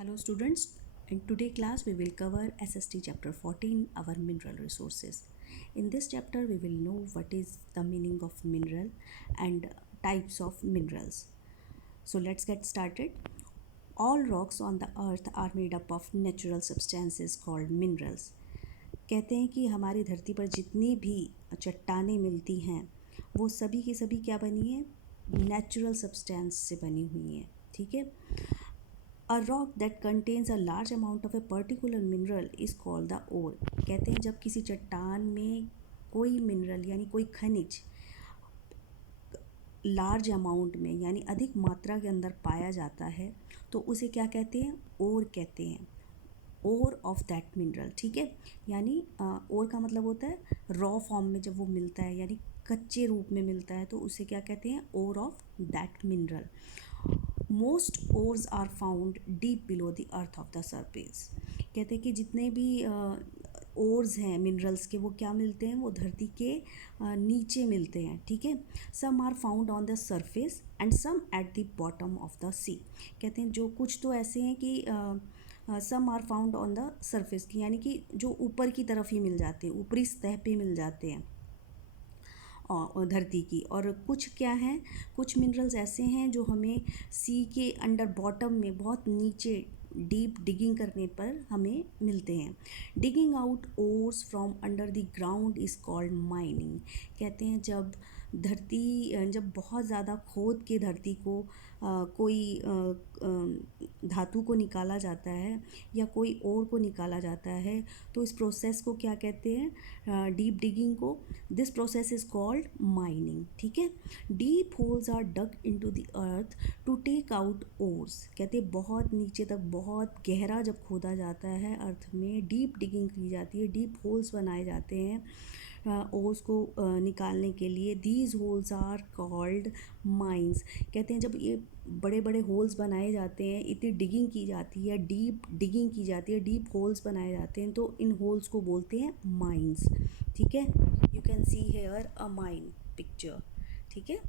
Hello students, in today class we will cover SST chapter 14, our mineral resources. In this chapter we will know what is the meaning of mineral and types of minerals. So let's get started. All rocks on the earth are made up of natural substances called minerals. कहते हैं कि हमारी धरती पर जितनी भी चट्टानें मिलती हैं वो सभी की सभी क्या बनी है, नेचुरल सब्सटेंस से बनी हुई हैं. ठीक है. A rock that contains a large amount of a particular mineral is called the ore. कहते हैं जब किसी चट्टान में कोई मिनरल यानी कोई खनिज लार्ज अमाउंट में यानी अधिक मात्रा के अंदर पाया जाता है तो उसे क्या कहते हैं, ओर कहते हैं. Ore of that mineral. ठीक है. यानी ओर का मतलब होता है रॉ फॉर्म में जब वो मिलता है यानी कच्चे रूप में मिलता है तो उसे क्या कहते हैं, ore of that mineral. Most ores are found deep below the earth of the surface. कहते हैं कि जितने भी ओर्स हैं मिनरल्स के वो क्या मिलते हैं, वो धरती के नीचे मिलते हैं. ठीक है. Some are found on the surface and some at the bottom of the sea. कहते हैं जो कुछ तो ऐसे हैं कि some are found on the surface की यानी कि जो ऊपर की तरफ ही मिल जाते हैं, ऊपरी सतह पे मिल जाते हैं धरती की. और कुछ क्या हैं, कुछ मिनरल्स ऐसे हैं जो हमें सी के अंडर बॉटम में बहुत नीचे डीप डिगिंग करने पर हमें मिलते हैं. Digging out ores from under the ground is called mining. कहते हैं जब बहुत ज़्यादा खोद के धरती को कोई धातु को निकाला जाता है या कोई ओर को निकाला जाता है तो इस प्रोसेस को क्या कहते हैं, डीप डिगिंग को. This process is called mining. ठीक है. Deep holes are dug into the earth to take out ores. कहते हैं बहुत नीचे तक बहुत गहरा जब खोदा जाता है अर्थ में, डीप डिगिंग की जाती है, डीप होल्स बनाए जाते हैं ओर्स को निकालने के लिए. These holes are called mines. कहते हैं जब ये बड़े बड़े होल्स बनाए जाते हैं, इतनी डिगिंग की जाती है, डीप डिगिंग की जाती है, डीप होल्स बनाए जाते हैं तो इन होल्स को बोलते हैं माइंस. ठीक है. You can see here a mine picture. ठीक है.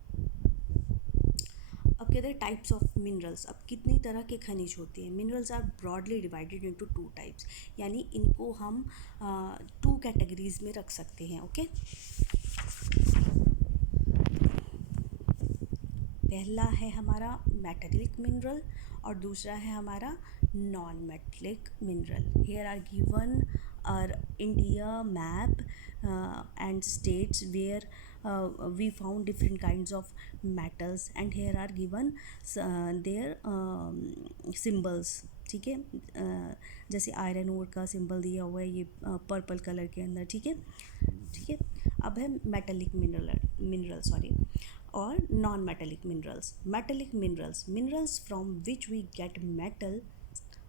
अब कहते हैं टाइप्स ऑफ मिनरल्स. अब कितनी तरह के खनिज होते हैं. Minerals are broadly divided into two types. यानी इनको हम टू कैटेगरीज में रख सकते हैं. ओके. पहला है हमारा मेटालिक मिनरल और दूसरा है हमारा non metallic mineral. Here are given our India map and states where we found different kinds of metals and here are given their symbols. ठीक है. जैसे आयरन ओर का सिंबल दिया हुआ है ये पर्पल कलर के अंदर. ठीक है. ठीक है. अब है मेटालिक मिनरल सॉरी और non metallic minerals. Metallic minerals from which we get metal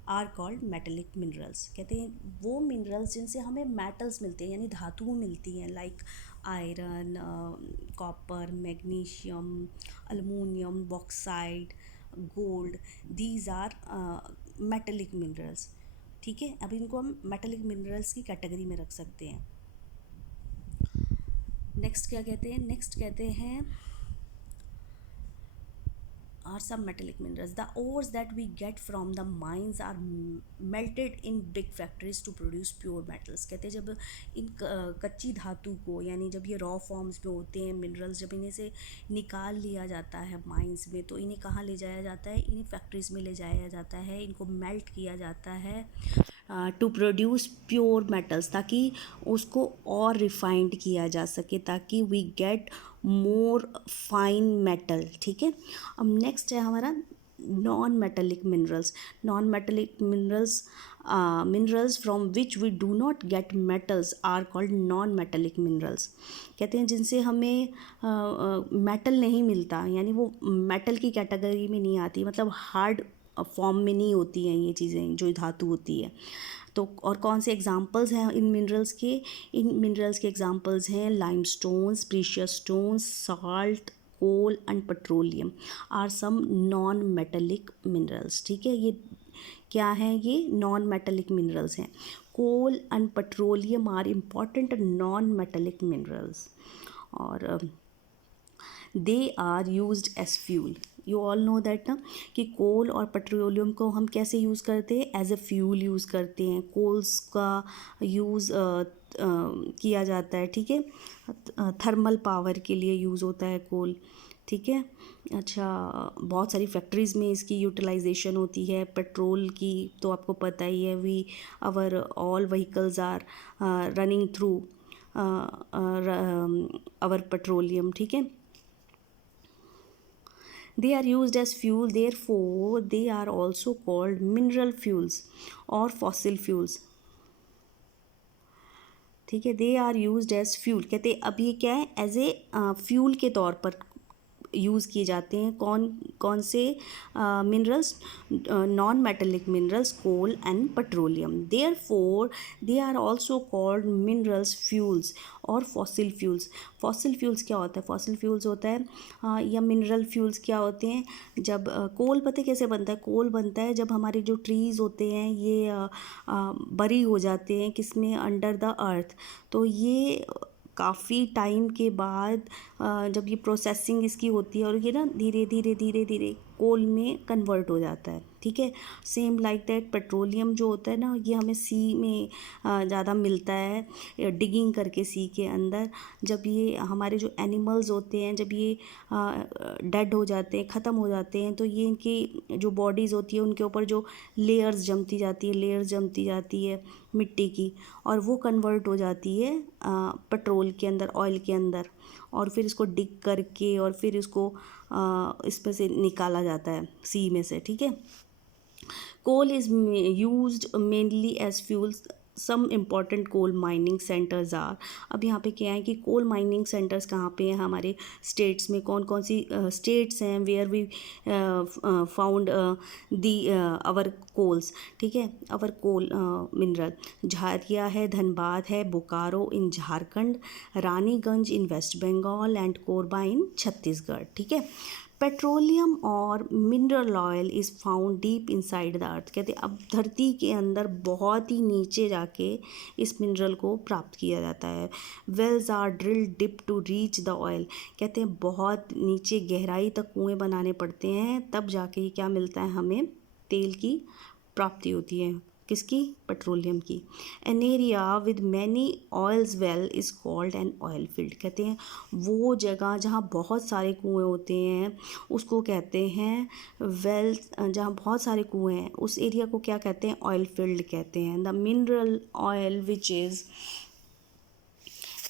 are called metallic minerals. कहते हैं वो मिनरल्स जिनसे हमें मेटल्स मिलते हैं यानी धातुएं मिलती हैं, like iron, copper, magnesium, aluminium, bauxite, gold. These are metallic minerals. ठीक है. अब इनको हम मेटलिक मिनरल्स की कैटेगरी में रख सकते हैं. नेक्स्ट क्या कहते हैं, नेक्स्ट कहते हैं are some metallic minerals. The ores that we get from the mines are melted in big factories to produce pure metals. कहते हैं जब इन कच्ची धातु को यानी जब ये रॉ फॉर्म्स में होते हैं मिनरल्स, जब इन्हें से निकाल लिया जाता है माइंस में तो इन्हें कहाँ ले जाया जाता है, इन्हें फैक्ट्रीज़ में ले जाया जाता है, इनको मेल्ट किया जाता है टू प्रोड्यूस प्योर मेटल्स, ताकि उसको और रिफाइंड किया जा सके, ताकि we get more fine metal. ठीक है. अब नेक्स्ट है हमारा non metallic minerals. Non metallic minerals from which we do not get metals are called non metallic minerals. कहते हैं जिनसे हमें मेटल नहीं मिलता यानी वो मेटल की कैटेगरी में नहीं आती, मतलब हार्ड फॉर्म में नहीं होती हैं ये चीज़ें जो धातु होती है. तो और कौन से एग्जांपल्स हैं इन मिनरल्स के एग्जांपल्स हैं limestones, precious stones, salt, coal and petroleum are some non metallic minerals. ठीक है. ये क्या हैं, ये नॉन मेटलिक मिनरल्स हैं. Coal and petroleum are important non metallic minerals और they are used as fuel. You all know that ना कि कोल और पेट्रोलियम को हम कैसे यूज़ करते हैं, एज ए फ्यूल यूज़ करते हैं। कोल्स का यूज़ किया जाता है, ठीक है, थर्मल पावर के लिए यूज़ होता है कोल, ठीक है। अच्छा, बहुत सारी फैक्ट्रीज़ में इसकी यूटिलाइजेशन होती है। पेट्रोल की तो आपको पता ही है, we our all vehicles are running through our petroleum, ठीक है। They are used as fuel, therefore they are also called mineral fuels or fossil fuels, ठीक है। They are use as fuel, कहते हैं अब ये क्या है, एज ए फ्यूल के तौर पर यूज़ किए जाते हैं। कौन कौन से minerals, non metallic minerals, coal and petroleum. Therefore they are also called minerals fuels और फॉसिल फ्यूल्स। फॉसिल फ्यूल्स क्या होता है, फॉसिल फ्यूल्स होता है या मिनरल फ्यूल्स क्या होते हैं, जब कोल पता कैसे बनता है, कोल बनता है जब हमारे जो ट्रीज़ होते हैं ये बरी हो जाते हैं किसमें, अंडर द अर्थ। तो ये काफ़ी टाइम के बाद जब ये प्रोसेसिंग इसकी होती है और ये ना धीरे धीरे धीरे धीरे कोल में कन्वर्ट हो जाता है, ठीक है। सेम लाइक दैट पेट्रोलियम जो होता है ना, ये हमें सी में ज़्यादा मिलता है, डिगिंग करके सी के अंदर। जब ये हमारे जो एनिमल्स होते हैं, जब ये डेड हो जाते हैं, ख़त्म हो जाते हैं, तो ये इनकी जो बॉडीज़ होती है उनके ऊपर जो लेयर्स जमती जाती है मिट्टी की, और वो कन्वर्ट हो जाती है पेट्रोल के अंदर, ऑयल के अंदर, और फिर इसको डिग करके और फिर इसको इसमें से निकाला जाता है सी में से, ठीक है। Coal is used mainly as fuels. Some important coal mining centres are, अब यहाँ पे क्या है कि कोल माइनिंग सेंटर्स कहाँ पे हैं हमारे स्टेट्स में, कौन कौन सी स्टेट्स हैं where we found the our coals, ठीक है, आवर कोल मिनरल। झारिया है, धनबाद है, Bokaro in Jharkhand, Raniganj in West Bengal and Korba in Chhattisgarh, ठीक है। पेट्रोलियम और mineral oil is found deep inside the earth, कहते हैं अब धरती के अंदर बहुत ही नीचे जाके इस मिनरल को प्राप्त किया जाता है। Wells are drill deep to reach the oil, कहते हैं बहुत नीचे गहराई तक कुएं बनाने पड़ते हैं, तब जाके ये क्या मिलता है, हमें तेल की प्राप्ति होती है। किसकी, पेट्रोलियम की। An area with many oils well is called an oil field, कहते हैं वो जगह जहाँ बहुत सारे कुएँ होते हैं उसको कहते हैं वेल, जहाँ बहुत सारे कुएँ हैं उस एरिया को क्या कहते हैं, ऑयल फील्ड कहते हैं। The mineral oil which is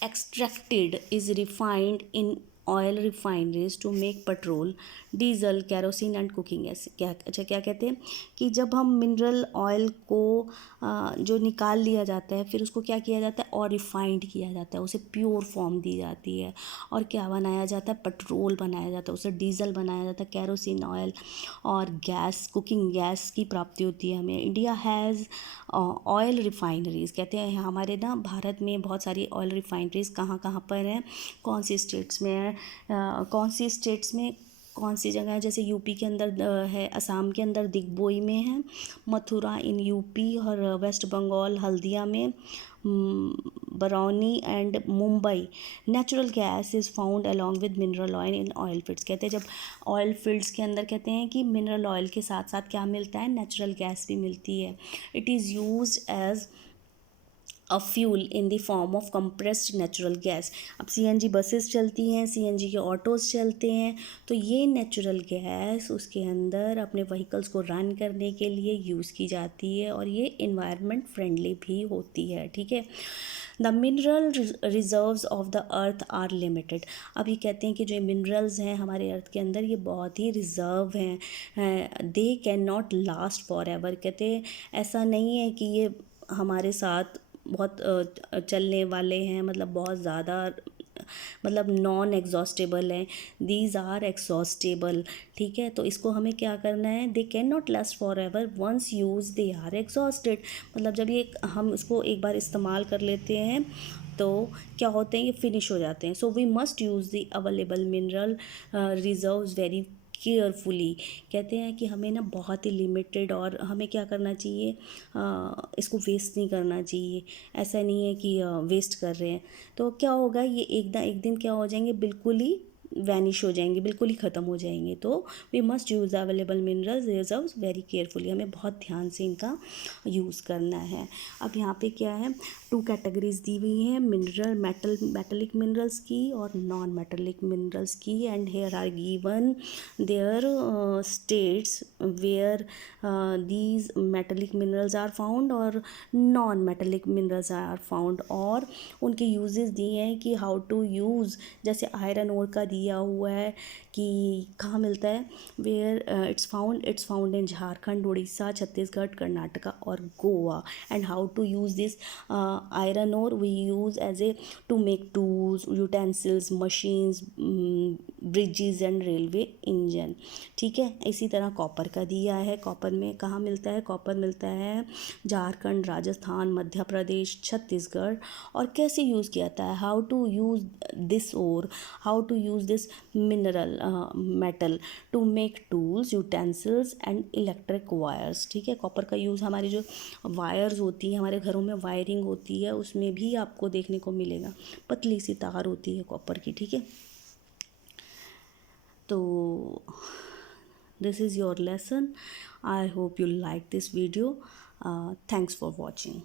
extracted is refined in oil refineries to make petrol, diesel, kerosene and cooking gas. क्या कहते हैं कि जब हम मिनरल ऑयल को जो निकाल लिया जाता है फिर उसको क्या किया जाता है, और रिफाइंड किया जाता है, उसे प्योर फॉर्म दी जाती है, और क्या बनाया जाता है, पेट्रोल बनाया जाता है, उसे डीजल बनाया जाता है, कैरोसिन ऑयल और गैस, कुकिंग गैस की प्राप्ति होती है हमें। इंडिया हैज़ ऑयल रिफाइनरीज, कहते हैं हमारे ना भारत में बहुत सारी ऑयल रिफाइनरीज कहाँ कहाँ पर हैं, कौन सी स्टेट्स में है, कौन सी जगह है, जैसे यूपी के अंदर है, असम के अंदर दिग्बोई में है, मथुरा इन यूपी, और वेस्ट बंगाल हल्दिया में, Barauni and Mumbai. Natural gas is found along with mineral oil in oil fields, कहते हैं जब ऑयल फील्ड्स के अंदर कहते हैं कि मिनरल ऑयल के साथ साथ क्या मिलता है, नेचुरल गैस भी मिलती है। It is used as a fuel in the form of compressed natural gas. अब सीएनजी बसेस चलती हैं, सीएनजी के ऑटोज़ चलते हैं, तो ये नेचुरल गैस उसके अंदर अपने व्हीकल्स को रन करने के लिए यूज़ की जाती है, और ये इन्वायरमेंट फ्रेंडली भी होती है, ठीक है। The mineral reserves of the earth are limited, अब ये कहते हैं कि जो मिनरल्स हैं हमारे अर्थ के अंदर ये बहुत ही रिजर्व हैं, दे can not last for ever, कहते हैं ऐसा नहीं है कि ये हमारे साथ बहुत चलने वाले हैं, मतलब बहुत ज़्यादा, मतलब नॉन एग्जॉस्टेबल हैं, दीज आर एग्जॉस्टेबल, ठीक है। तो इसको हमें क्या करना है, they can not last forever, once use they are exhausted, मतलब जब ये हम इसको एक बार इस्तेमाल कर लेते हैं तो क्या होते हैं, ये फिनिश हो जाते हैं। So we must use the available mineral reserves very carefully, कहते हैं कि हमें ना बहुत ही लिमिटेड, और हमें क्या करना चाहिए, इसको वेस्ट नहीं करना चाहिए, ऐसा नहीं है कि वेस्ट कर रहे हैं तो क्या होगा, ये एक दिन क्या हो जाएंगे, बिल्कुल ही वैनिश हो जाएंगे, बिल्कुल ही ख़त्म हो जाएंगे। तो we must use available minerals reserves very carefully, हमें बहुत ध्यान से इनका यूज़ करना है। अब यहाँ पे क्या है, 2 कैटेगरीज दी हुई हैं, मिनरल मेटलिक मिनरल्स की और नॉन मेटलिक मिनरल्स की, and here are given their states where these metallic minerals are found और non metallic minerals are found, और उनके यूजेस दिए हैं कि हाउ टू यूज़। जैसे आयरन ओर का दिया हुआ है कि कहाँ मिलता है, where it's found in Jharkhand, Orissa, Chhattisgarh, Karnataka और Goa. And how to use this iron ore, we use as a to make tools, utensils, machines, bridges and railway engine. ठीक है, इसी तरह कॉपर का दिया है, कॉपर में कहाँ मिलता है, कॉपर मिलता है झारखंड, राजस्थान, मध्य प्रदेश, छत्तीसगढ़। और कैसे यूज़ किया जाता है, how to use this ore, how to use this mineral metal to make tools, utensils and electric wires. ठीक है, कॉपर का यूज़ हमारी जो वायर्स होती हैं, हमारे घरों में वायरिंग होती है, उसमें भी आपको देखने को मिलेगा, पतली सी तार होती है कॉपर की। ठीक है, तो this is your lesson. I hope you like this video. Thanks for watching.